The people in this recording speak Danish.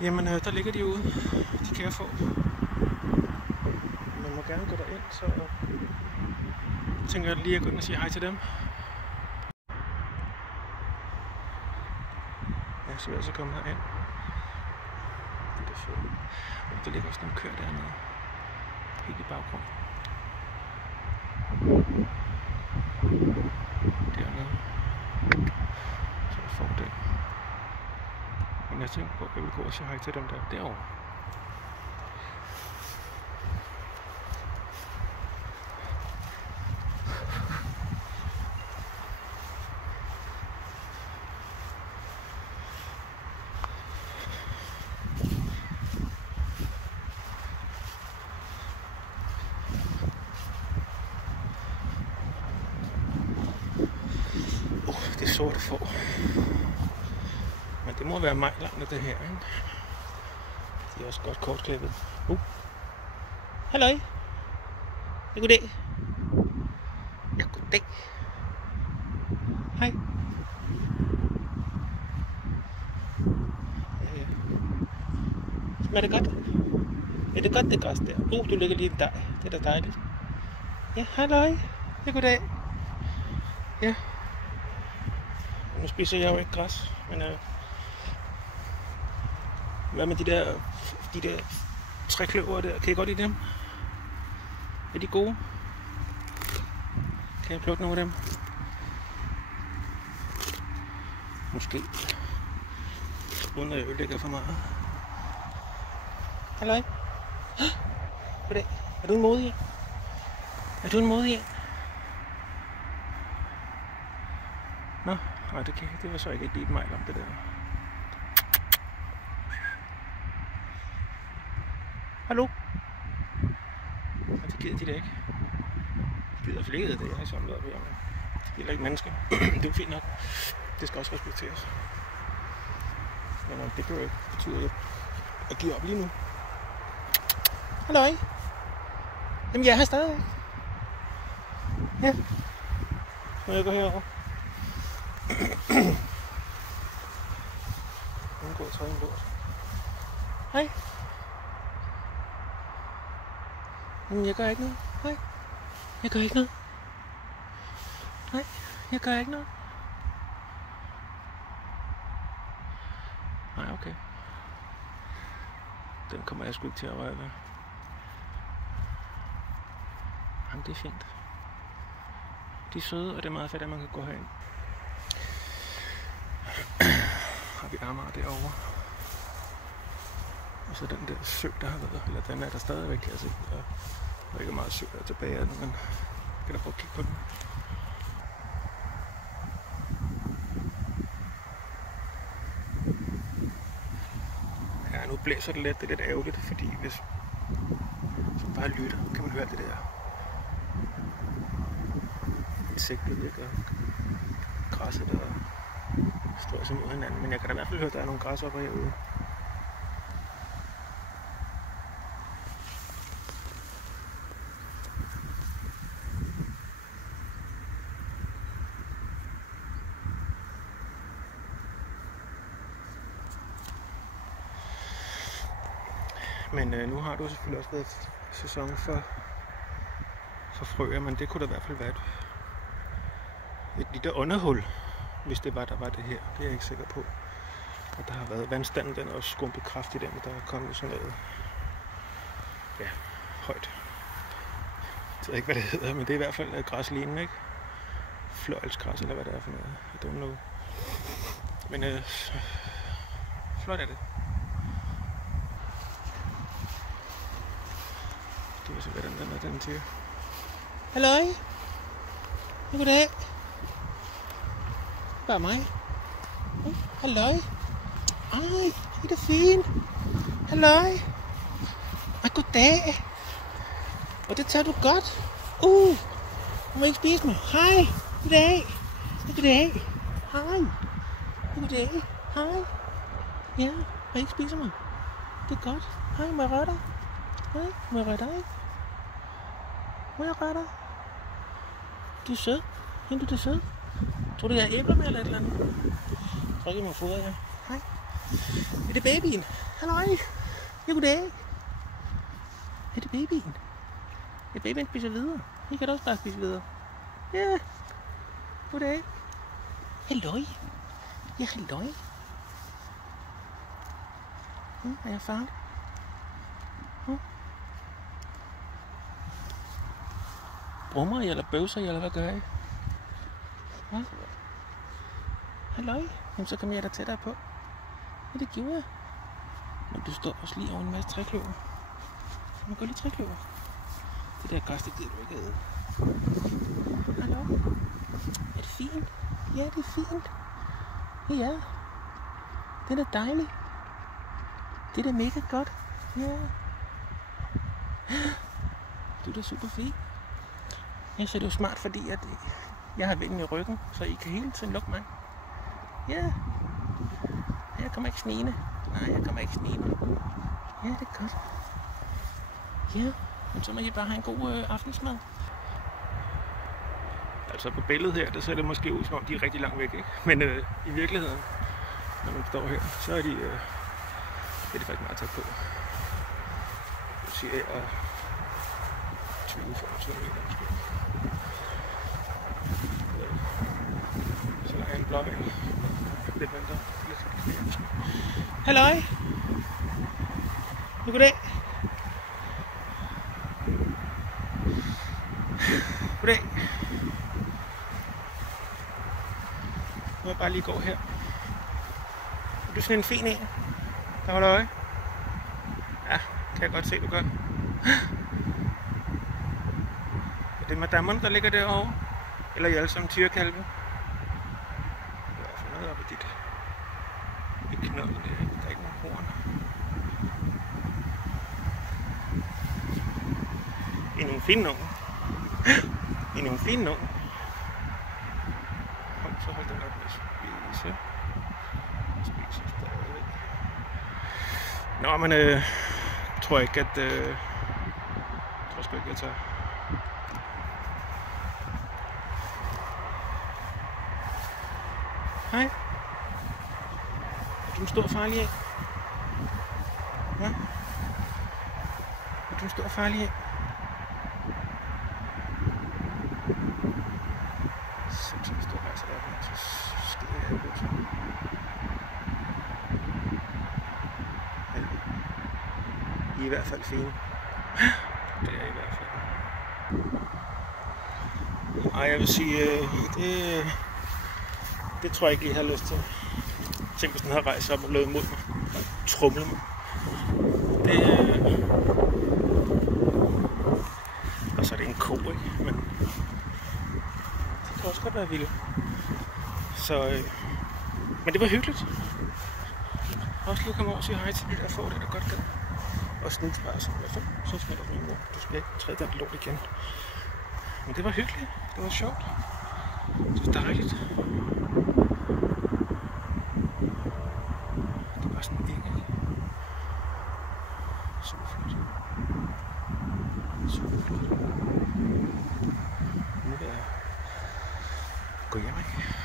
Jamen, der ligger de ude. De kan jeg få. Man må gerne gå derind, så jeg tænker lige at gå ind og sige hej til dem. Så vil jeg så komme herind. Det er fedt. Der ligger også nogle køer dernede. Helt i baggrunden. Dernede. Så er der fordel. Men jeg tænker på, at jeg vil gå og sige hej til dem der derovre. Det er sorte får. Men det må være majlerne det her, ikke? De er også godt kortklippet. Halløj! Ja, goddag! Ja, goddag! Hej! Ja. Smager det godt? Er det godt, det græs der? Du ligger lige der. Det er da dejligt. Ja, halløj! Ja, goddag! Ja. Nu spiser jeg jo ikke græs, men hvad med de der trækløver der? Kan I godt lide dem? Er de gode? Kan jeg plukke nogle af dem? Måske. Uden at jeg ødelægger for meget. Halløj. Goddag. Er du en modig? Er du en modig? Nå. Nej, det var så ikke lige et mejl om det der. Hallo? Og det gider de da ikke. De gider flæget det, jeg har samlet op her. Men det gælder ikke mennesker. Det er jo fint nok. Det skal også respekteres. Men det kan jo ikke betyde, at give op lige nu. Halløj? Jamen jeg er her stadig. Ja. Må jeg gå herover? Nu går jeg træde en lort. Hej. Men jeg gør ikke noget. Hej. Jeg gør ikke noget. Nej, jeg gør ikke noget. Nej, okay. Den kommer jeg sgu ikke til at røre ved. Jamen, det er fint. De er søde, og det er meget fedt, at man kan gå herind. Har vi Amager derovre. Og så den der sø, der har været, eller den er der stadigvæk, kan jeg se. Der er ikke meget sø der tilbage af den, men jeg kan da prøve at kigge på den. Ja, nu blæser det lidt, det er lidt ærgerligt, fordi hvis man bare lytter, kan man høre det der insektet virker græsset, der står sådan ud hinanden, men jeg kan da i hvert fald høre, at der er nogle græshopper herude. Men nu har du selvfølgelig også været sæson for frøer, men det kunne da i hvert fald være et lille underhul, hvis det var, der var det her. Det er jeg ikke sikker på. Og der har været vandstanden, den er også skumpet kraftigt ind, der er kommet sådan noget, ja, højt. Jeg ved ikke, hvad det hedder, men det er i hvert fald græslignende, ikke? Fløjelsgræs, eller hvad det er for noget. I don't know. Men flot er det. Skal vi se, hvad den siger. Halløj! Goddag! Bare mig. Halløj! Ej, det er fint! Halløj! Ej, goddag! Og det tager du godt! Du må ikke spise mig! Hej! Goddag! Goddag! Hej! Goddag! Hej! Ja, må ikke spise mig? Det er godt! Hej, må jeg røre dig? Hej, må jeg røre dig? Må jeg røre dig? Du er sød. Hende, du er sød. Tror du, jeg har æbler med eller et eller andet? Jeg tror ikke, jeg må fodre jer. Hej. Er det babyen? Halløj. Ja, goddag. Er det babyen? Ja, babyen spiser videre. I kan da også bare spise videre. Ja. Goddag. Halløj. Ja, halløj. Er jeg farlig? Brummer I, eller bøvser I, eller hvad gør I? Hvad? Halløj? Jamen, så kommer jeg da tættere på. Ja, det gjorde jeg. Men du står også lige over en masse trækløver. Så man går lige trækløver. Det der græs, det gider du ikke æde. Hallo? Er det fint? Ja, det er fint. Ja. Det er da dejligt. Det er da mega godt. Ja. Du er da super fint. Ja, så er det jo smart, fordi at jeg har vinden i ryggen, så I kan hele tiden lukke mig. Ja. Jeg kommer ikke snigende. Nej, jeg kommer ikke snigende. Ja, det er godt. Ja, men så må I bare have en god aftensmad. Altså på billedet her, der ser det måske ud som om de er rigtig langt væk, ikke? Men i virkeligheden, når man står her, så er de, det er de faktisk meget tæt på. Jeg siger, jeg er 20-25 meter måske. Så der er en blok af. Lidt mindre. Halløj! Goddag! Goddag! Nu må jeg bare lige gå her. Er du sådan en fin en, der holder øje? Ja, kan jeg godt se, du gør. Er det madammerne, der ligger derovre? Eller er I alle sammen tyrekalve? Der er i hvert fald noget oppe i dit knold der. Der er ikke nogen horn. I er nogle fine nogen. I er nogle fine nogen. Så hold den op med at spise. Spise stadigvæk. Nå, men tror ikke, at tror sgu ikke, jeg tager. Hej. Er du en stor farlig af? Ja? Er du en stor farlig af? Så hvis du rejser dig op, så skider jeg ikke ud. Men I er i hvert fald fine. Det er I hvert fald. Ej, jeg vil sige, det tror jeg ikke, I har lyst til. Tænk, hvis den har rejst op og løbet mod mig. Trumle mig. Og så er det en ko, ikke? Men det kan også godt være vildt. Så, men det var hyggeligt. Også lige komme over og sige hej til de der få, det der godt gad. Og snit bare sådan, så smitter du min mor. Du skal ikke træde den lort igen. Men det var hyggeligt. Det var sjovt. Det var dejligt. Det var sådan en ikke. Super flot. Super flot. Nu vil jeg gå hjem, ikke?